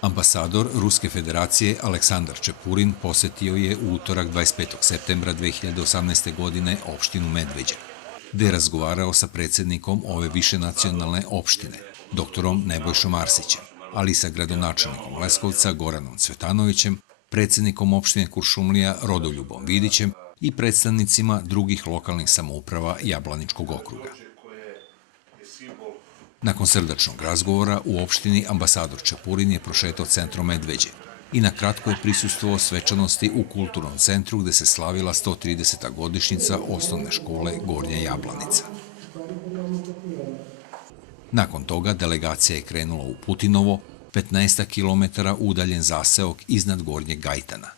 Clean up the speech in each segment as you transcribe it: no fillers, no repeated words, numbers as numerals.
Ambasador Ruske federacije Aleksandar Čepurin posetio je u utorak 25. septembra 2018. godine opštinu Medveđa, gde je razgovarao sa predsjednikom ove višenacionalne opštine, doktorom Nebojšom Arsićem, ali i sa gradonačelnikom Leskovca Goranom Cvetanovićem, predsjednikom opštine Kuršumlija Rodoljubom Vidićem i predstavnicima drugih lokalnih samouprava Jablaničkog okruga. Nakon srdačnog razgovora u opštini ambasador Čepurin je prošetao centrom Medveđe i na kratko je prisustvovao svečanosti u kulturnom centru gde se slavila 130. godišnjica osnovne škole Gornja Jablanica. Nakon toga delegacija je krenula u Putinovo, 15 kilometara udaljen zaseok iznad Gornjeg Gajtana.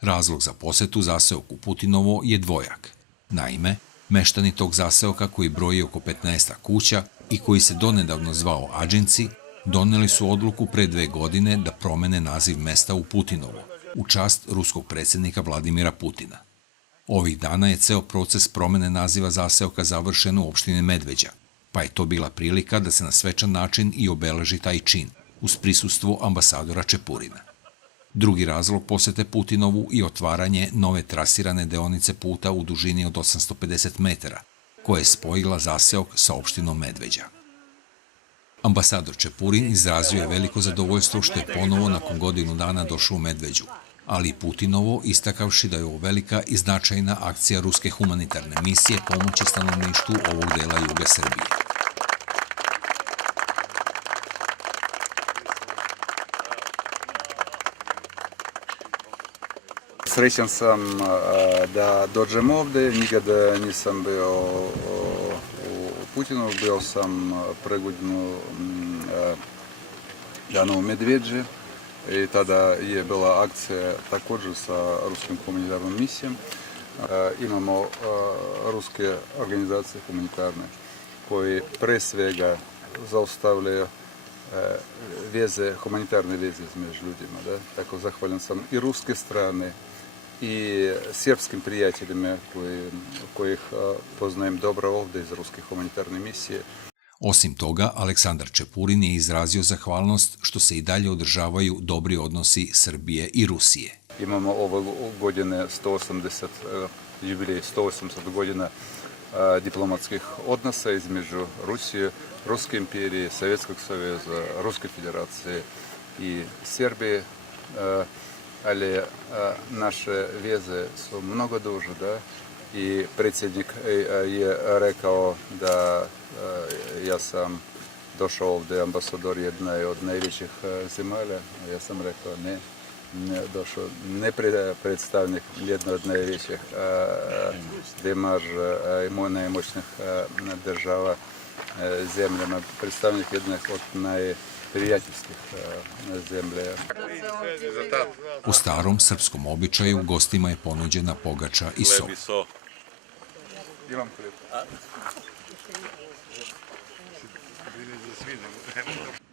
Razlog za posetu zaseoku Putinovo je dvojak. Naime, meštani tog zaseoka koji broji oko 15 kuća i koji se donedavno zvao Adžinci, doneli su odluku pre 2 godine da promene naziv mesta u Putinovo, u čast ruskog predsjednika Vladimira Putina. Ovih dana je ceo proces promene naziva zaseoka završen u opštini Medveđa, pa je to bila prilika da se na svečan način i obeleži taj čin, uz prisustvo ambasadora Čepurina. Drugi razlog posete Putinovu i otvaranje nove trasirane deonice puta u dužini od 850 metara, koja je spojila zaseok sa opštinom Medveđa. Ambasador Čepurin izrazio je veliko zadovoljstvo što je ponovo nakon godinu dana došao u Medveđu, ali i Putinovo istakavši da je ovo velika i značajna akcija ruske humanitarne misije pomoći stanovništvu ovog dela juga Srbije. Srećan sam da dođem ovde, nikada nisam bio u Putinu, bio sam pre godinu dana u Medveđi i tada je bila akcija također sa ruskom humanitarnom misijom. Imamo ruske organizacije humanitarne koje pre svega zaustavljaju veze, humanitarne veze između ljudima. Tako zahvaljan sam i ruske strane i srpskim prijateljima kojih poznajem dobro ovde iz ruske humanitarne misije. Osim toga, Aleksandar Čepurin je izrazio zahvalnost što se i dalje održavaju dobri odnosi Srbije i Rusije. Imamo ove godine jubilej 180 godina diplomatskih odnosa između Rusije, Ruske imperije, Sovjetskog saveza, Ruske federacije i Srbije, ali naše veze su mnogo duže, i predsjednik je rekao da ja sam došao ovde ambasador jedne od najvećih zemalja. Ja sam rekao ne došao ne predstavnik jedne od najvećih najmoćnijih država zemljama, predstavnik jedne od najprijateljskih zemlja. U starom srpskom običaju gostima je ponuđena pogača i so.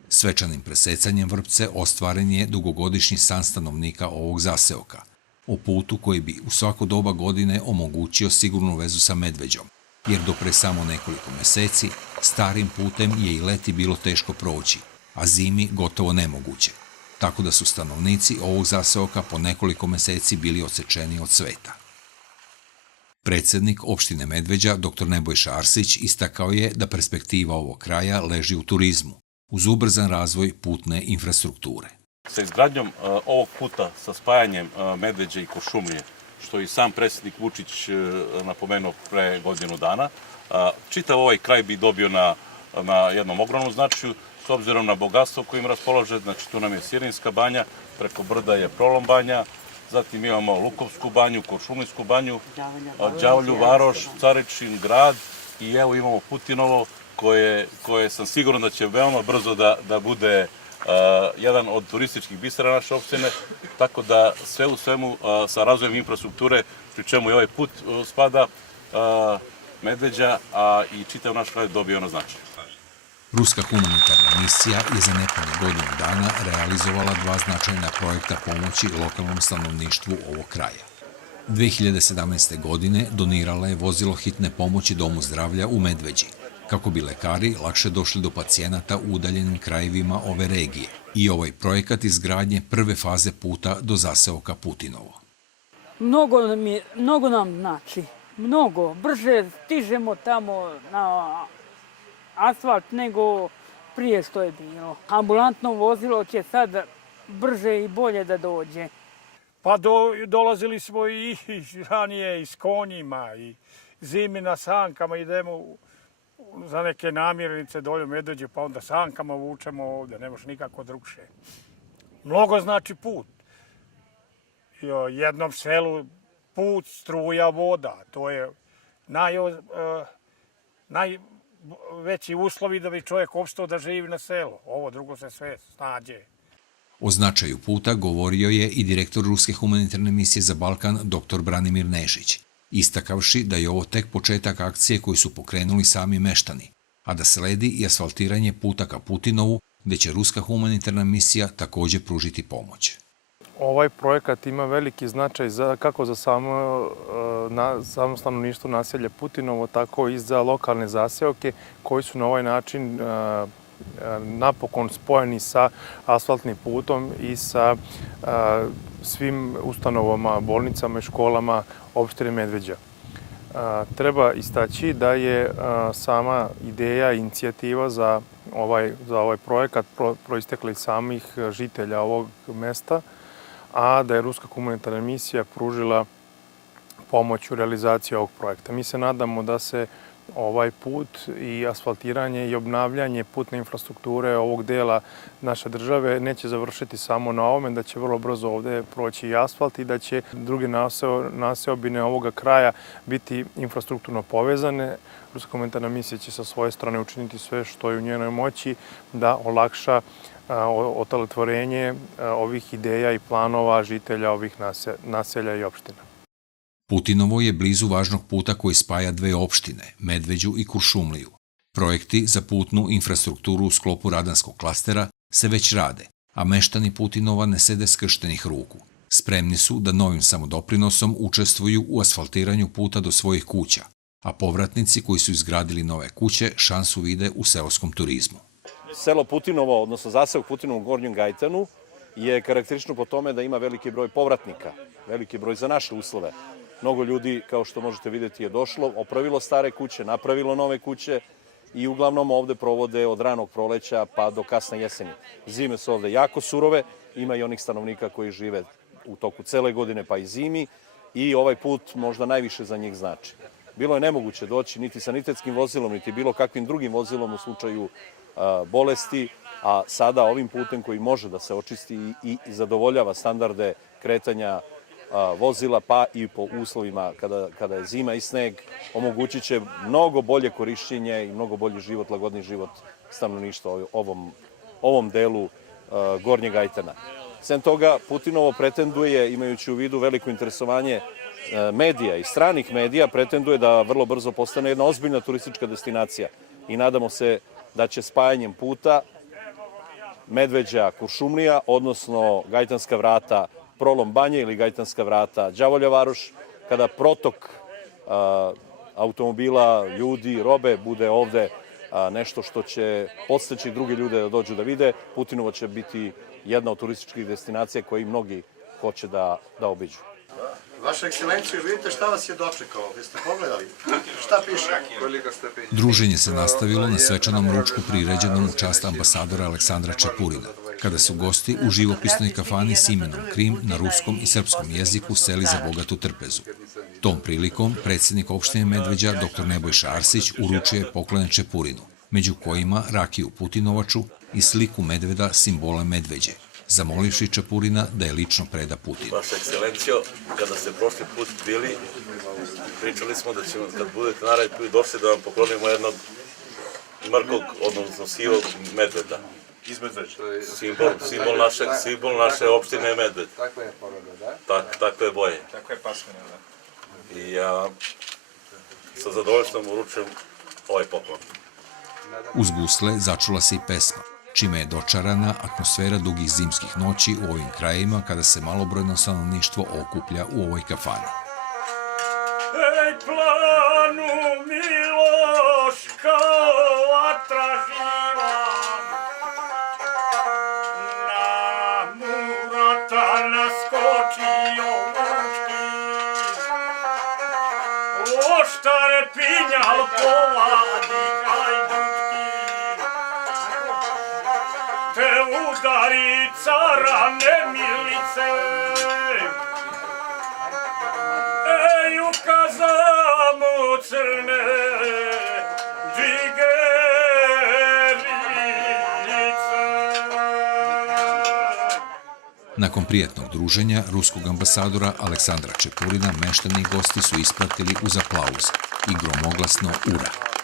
Svečanim presecanjem vrpce ostvaren je dugogodišnji san stanovnika ovog zaseoka, o putu koji bi u svako doba godine omogućio sigurnu vezu sa Medveđom, jer do pre samo nekoliko meseci starim putem je i leti bilo teško proći, a zimi gotovo nemoguće, tako da su stanovnici ovog zaseoka po nekoliko meseci bili odsečeni od sveta. Predsjednik opštine Medveđa, dr. Nebojša Arsić, istakao je da perspektiva ovog kraja leži u turizmu, uz ubrzan razvoj putne infrastrukture. Sa izgradnjom ovog puta, sa spajanjem Medveđe i Kuršumlije, što i sam predsjednik Vučić napomenuo pre godinu dana, čitav ovaj kraj bi dobio na jednom ogromnom značaju, s obzirom na bogatstvo kojim raspolaže. Znači, tu nam je Sirinska banja, preko brda je Prolom banja, zatim imamo Lukovsku banju, Kuršumlijsku banju, Đavolju varoš, Caričin grad i evo imamo Putinovo, koje sam siguran da će veoma brzo da bude jedan od turističkih bisera naše opštine, tako da sve u svemu sa razvojem infrastrukture, pri čemu i ovaj put spada Medveđa, a i čitav naš kraj dobio na značaj. Ruska humanitarna misija je za nepune godinu dana realizovala 2 značajna projekta pomoći lokalnom stanovništvu ovog kraja. 2017. godine donirala je vozilo hitne pomoći Domu zdravlja u Medveđi, kako bi lekari lakše došli do pacijenata u udaljenim krajevima ove regije i ovaj projekat izgradnje prve faze puta do zaseoka Putinovo. Mnogo nam znači, mnogo. Brže stižemo tamo na asfalt nego prije što je bilo. Ambulantno vozilo će sad brže i bolje da dođe. Pa dolazili smo i ranije i s konjima i zimi na sankama idemo za neke namirnice dolje u Medveđu, pa onda sankama vučemo ovde, ne može nikako drugše. Mnogo znači put. Jednom selu put, struja, voda, to je najveći uslovi da bi čovjek opstao da živi na selu. Ovo drugo se sve snađe. O značaju puta govorio je i direktor Ruske humanitarne misije za Balkan dr. Branimir Nežić, istakavši da je ovo tek početak akcije koju su pokrenuli sami meštani, a da sledi i asfaltiranje puta ka Putinovu, gde će Ruska humanitarna misija takođe pružiti pomoć. Ovaj projekat ima veliki značaj kako za samo stanovništvo naselja Putinovo, tako i za lokalne zaseoke koji su na ovaj način napokon spojeni sa asfaltnim putom i sa svim ustanovama, bolnicama i školama opštine Medveđa. Treba istaći da je sama ideja i inicijativa za ovaj projekat proistekla iz samih žitelja ovog mesta, a da je Ruska humanitarna misija pružila pomoć u realizaciji ovog projekta. Mi se nadamo da se ovaj put i asfaltiranje i obnavljanje putne infrastrukture ovog dela naše države neće završiti samo na ovome, da će vrlo brzo ovde proći i asfalt i da će druge naseobine ovoga kraja biti infrastrukturno povezane. Ruska humanitarna misija će sa svoje strane učiniti sve što je u njenoj moći da olakša otalotvorenje ovih ideja i planova žitelja ovih naselja i opština. Putinovo je blizu važnog puta koji spaja dve opštine, Medveđu i Kuršumliju. Projekti za putnu infrastrukturu u sklopu Radanskog klastera se već rade, a meštani Putinova ne sede skrštenih ruku. Spremni su da novim samodoprinosom učestvuju u asfaltiranju puta do svojih kuća, a povratnici koji su izgradili nove kuće šansu vide u seoskom turizmu. Selo Putinovo, odnosno zaseok Putinovo u Gornjem Gajtanu, je karakteristično po tome da ima veliki broj povratnika, veliki broj za naše uslove. Mnogo ljudi, kao što možete vidjeti, je došlo, opravilo stare kuće, napravilo nove kuće i uglavnom ovde provode od ranog proleća pa do kasne jeseni. Zime su ovde jako surove, ima i onih stanovnika koji žive u toku cele godine pa i zimi i ovaj put možda najviše za njih znači. Bilo je nemoguće doći niti sanitetskim vozilom, niti bilo kakvim drugim vozilom u slučaju bolesti, a sada ovim putem koji može da se očisti i zadovoljava standarde kretanja vozila, pa i po uslovima kada je zima i sneg, omogućit će mnogo bolje korišćenje i mnogo bolji život, lagodni život stanovništva ovom delu Gornjeg Gajtana. Sem toga, Putinovo pretenduje, imajući u vidu veliko interesovanje medija i stranih medija, pretenduje da vrlo brzo postane jedna ozbiljna turistička destinacija i nadamo se da će spajanjem puta Medveđa Kuršumlija, odnosno Gajtanska vrata Prolom Banje ili Gajtanska vrata Đavolja Varoš, kada protok automobila, ljudi, robe bude ovde nešto što će podstaći druge ljude da dođu da vide, Putinovo će biti jedna od turističkih destinacija koje i mnogi hoće da obiđu. Vaša ekscelencijo, vidite šta vas je dočekalo, jeste pogledali? Šta piše? Druženje se nastavilo na svečanom ručku priređenom u čast ambasadora Aleksandra Čepurina, kada su gosti u živopisnoj kafani s imenom Krim na ruskom i srpskom jeziku seli za bogatu trpezu. Tom prilikom predsjednik opštine Medveđa dr. Nebojša Arsić uručio je poklone Čepurinu, među kojima rakiju Putinovaču i sliku medveda simbole Medveđe, zamolivši Čepurina da je lično preda Putinu. Vaša ekscelencijo, kada ste prošli put bili, pričali smo da ćemo, kad budete naredni put došli, da vam poklonimo jednog mrkog, odnosno sivog medveda. Iz Medveđa. Simbol naše opštine je medved. Takva je poroda, da? Takve boje. Takva je pasmina, da. I ja sa zadovoljstvom uručujem ovaj poklon. Uz gusle začula se i pesma, čime je dočarana atmosfera dugih zimskih noći u ovim krajevima kada se malobrojno stanovništvo okuplja u ovoj kafani. Ej, planu Miloška! puta naskočio muški. Oštare pinjal povadi hajdučki. Te udari cara nemilice. Ej, ukazamo crne džigerice. Nakon prijatnog druženja ruskog ambasadora Aleksandra Čepurina, meštani i gosti su ispratili uz aplauz i gromoglasno ura.